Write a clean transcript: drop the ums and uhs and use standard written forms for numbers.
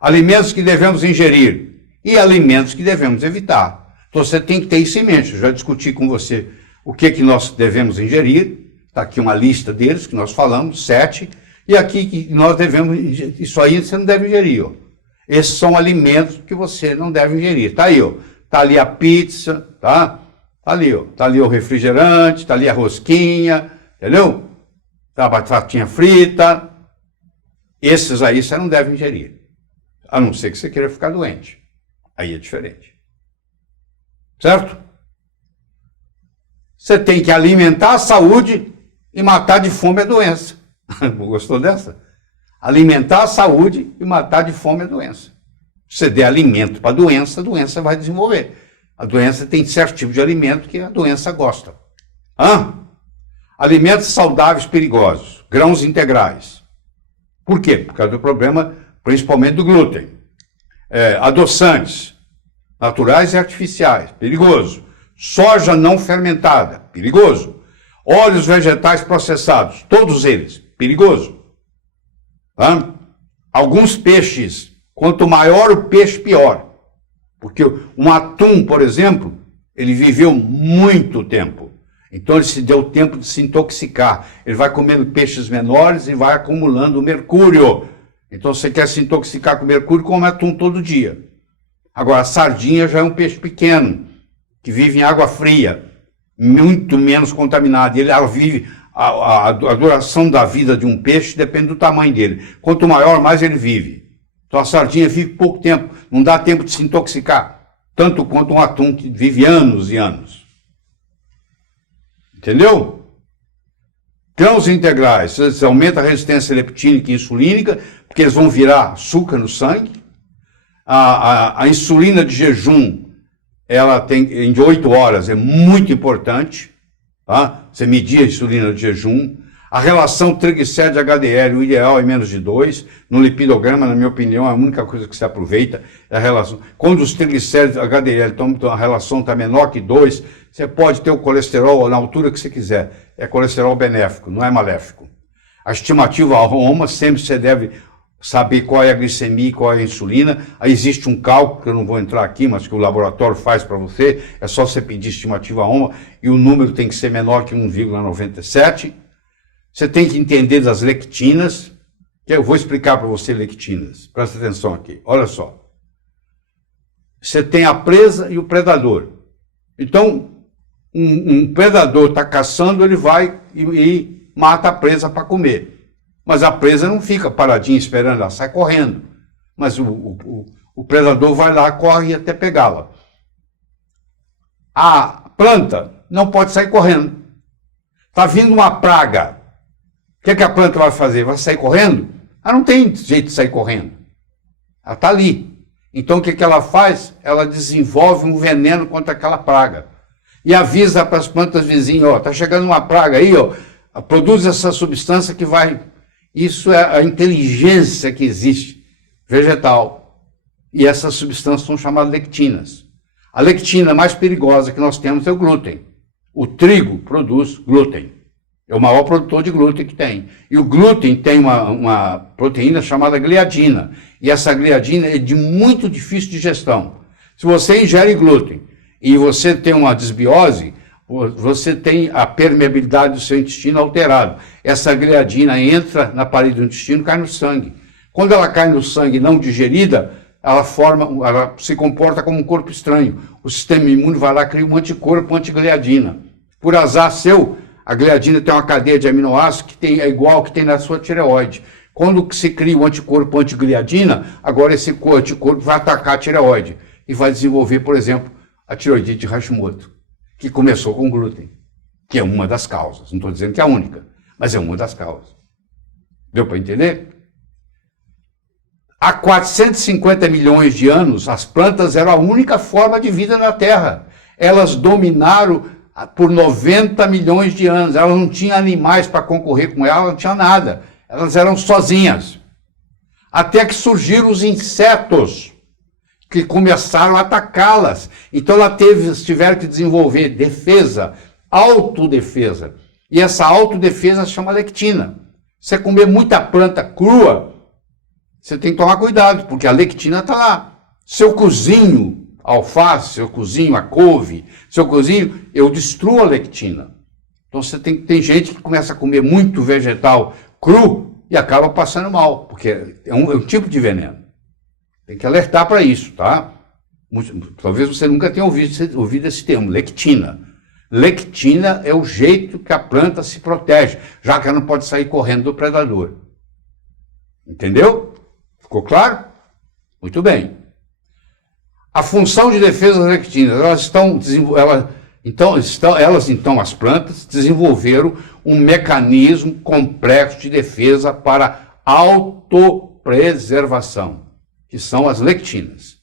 alimentos que devemos ingerir e alimentos que devemos evitar. Então você tem que ter isso em mente. Eu já discuti com você o que nós devemos ingerir. Está aqui uma lista deles que nós falamos, 7. E aqui que nós devemos ingerir. Isso aí você não deve ingerir. Ó. Esses são alimentos que você não deve ingerir. Está aí, ó. Está ali a pizza, tá? Está ali, ó. Está ali o refrigerante, está ali a rosquinha, entendeu? Está a batatinha frita. Esses aí você não deve ingerir. A não ser que você queira ficar doente. Aí é diferente. Certo? Você tem que alimentar a saúde e matar de fome a doença. Gostou dessa? Alimentar a saúde e matar de fome a doença. Se você der alimento para a doença vai desenvolver. A doença tem certo tipo de alimento que a doença gosta. Alimentos saudáveis perigosos, grãos integrais. Por quê? Por causa do problema, principalmente do glúten. Adoçantes, naturais e artificiais, perigoso. Soja não fermentada, perigoso. Óleos vegetais processados, todos eles, perigoso. Alguns peixes, quanto maior o peixe, pior. Porque um atum, por exemplo, ele viveu muito tempo. Então ele se deu tempo de se intoxicar. Ele vai comendo peixes menores e vai acumulando mercúrio. Então você quer se intoxicar com mercúrio, come atum todo dia. Agora a sardinha já é um peixe pequeno, que vive em água fria, muito menos contaminada. Ela vive, a duração da vida de um peixe depende do tamanho dele. Quanto maior, mais ele vive. Então a sardinha vive pouco tempo, não dá tempo de se intoxicar, tanto quanto um atum que vive anos e anos. Entendeu? Grãos integrais, isso aumenta a resistência leptínica e insulínica, porque eles vão virar açúcar no sangue. A insulina de jejum, ela tem de 8 horas, é muito importante, tá? Você medir a insulina de jejum. A relação triglicérides-HDL, o ideal é menos de 2. No lipidograma, na minha opinião, a única coisa que se aproveita é a relação. Quando os triglicérides HDL, então a relação está menor que 2, você pode ter o colesterol na altura que você quiser. É colesterol benéfico, não é maléfico. A estimativa AROMA, sempre você deve saber qual é a glicemia e qual é a insulina. Aí existe um cálculo, que eu não vou entrar aqui, mas que o laboratório faz para você. É só você pedir estimativa AROMA e o número tem que ser menor que 1,97. Você tem que entender das lectinas, que eu vou explicar para você lectinas. Presta atenção aqui, olha só. Você tem a presa e o predador. Então, um predador está caçando, ele vai e mata a presa para comer. Mas a presa não fica paradinha esperando, ela sai correndo. Mas o predador vai lá, corre até pegá-la. A planta não pode sair correndo. Está vindo uma praga. O que a planta vai fazer? Vai sair correndo? Ela não tem jeito de sair correndo. Ela está ali. Então o que ela faz? Ela desenvolve um veneno contra aquela praga. E avisa para as plantas vizinhas, ó, está chegando uma praga aí, ó, produz essa substância que vai... Isso é a inteligência que existe vegetal. E essas substâncias são chamadas lectinas. A lectina mais perigosa que nós temos é o glúten. O trigo produz glúten. É o maior produtor de glúten que tem. E o glúten tem uma proteína chamada gliadina. E essa gliadina é de muito difícil digestão. Se você ingere glúten e você tem uma desbiose, você tem a permeabilidade do seu intestino alterada. Essa gliadina entra na parede do intestino e cai no sangue. Quando ela cai no sangue não digerida, ela se comporta como um corpo estranho. O sistema imune vai lá e cria um anticorpo antigliadina. Por azar seu, a gliadina tem uma cadeia de aminoácidos que é igual que tem na sua tireoide. Quando se cria o anticorpo antigliadina, agora esse anticorpo vai atacar a tireoide e vai desenvolver, por exemplo, a tireoidite de Hashimoto, que começou com glúten, que é uma das causas. Não estou dizendo que é a única, mas é uma das causas. Deu para entender? Há 450 milhões de anos, as plantas eram a única forma de vida na Terra. Elas dominaram por 90 milhões de anos. Elas não tinham animais para concorrer com elas, não tinha nada. Elas eram sozinhas. Até que surgiram os insetos, que começaram a atacá-las. Então elas tiveram que desenvolver defesa, autodefesa. E essa autodefesa se chama lectina. Você comer muita planta crua, você tem que tomar cuidado, porque a lectina está lá. Se eu cozinho alface, se eu cozinho a couve, se eu cozinho, eu destruo a lectina. Então tem gente que começa a comer muito vegetal cru e acaba passando mal, porque é um tipo de veneno. Tem que alertar para isso, tá? Talvez você nunca tenha ouvido esse termo, lectina. Lectina é o jeito que a planta se protege, já que ela não pode sair correndo do predador. Entendeu? Ficou claro? Muito bem. A função de defesa das lectinas, as plantas, desenvolveram um mecanismo complexo de defesa para autopreservação, que são as lectinas.